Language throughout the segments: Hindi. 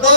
9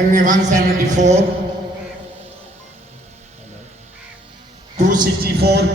MA 174 264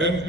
MP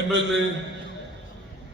MLA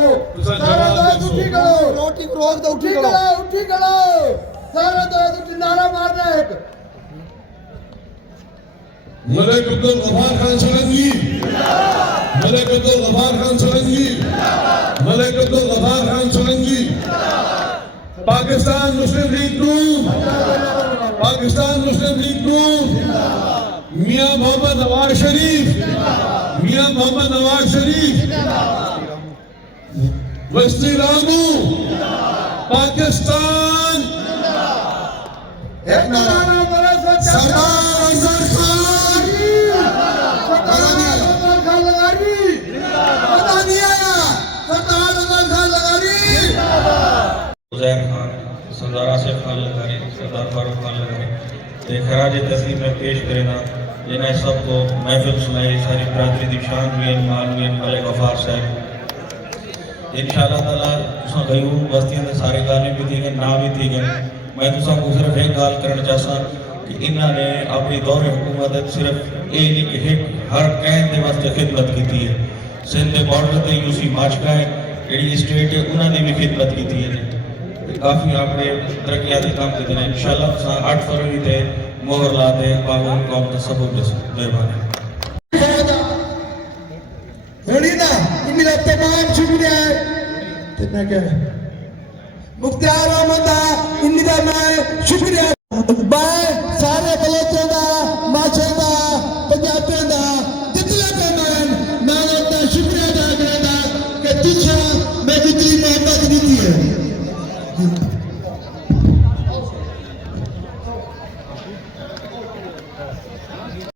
सारा दोस्त उठी खड़ो रोटी को रोक दो उठी खड़ो सारा दोस्त उठी नारा मारना है मलिक अब्दुल गफ्फार खान सोलंकी मलिक अब्दुल गफ्फार खान सोलंकी मलिक अब्दुल गफ्फार खान सोलंकी पाकिस्तान मुस्लिम लीग नून पाकिस्तान मुस्लिम लीग नून मियां मोहम्मद नवाज शरीफ वस्ती रामू पाकिस्तान एक नारा बोले सरदार अजहर खान उज़ैर खान, सरदार आसिफ खान लगारी, सरदार फारूक खान लगारी ते खराज तस्लीम में पेश करेना जिन्हें सबको महफिल सुनाई सारी बरादरी दी शान हुई मालूम मलिक गफ्फार साहब इंशाअल्लाह ताला तुसां गयूं बस्तियां दे सारे गाने भी थी गए ना भी थी गए मैं तुसां को सिर्फ एक गाल करना चाहता कि इन्होंने अपनी दौर हुकूमत सिर्फ ये नहीं कि एक हर कैद के वास्ते खिदमत की है सिंध के बॉर्डर से यूसी माचका है जी स्टेट है उन्होंने भी खिदमत की है काफ़ी आपने तरक्याती काम किए हैं इंशाअल्लाह 8 फरवरी से मोहर ला दे पावन कौम का सबूत मेहरबानी होनी ना मेरा तमाम शुक्रिया है कितना क्या है मुख्तार अहमद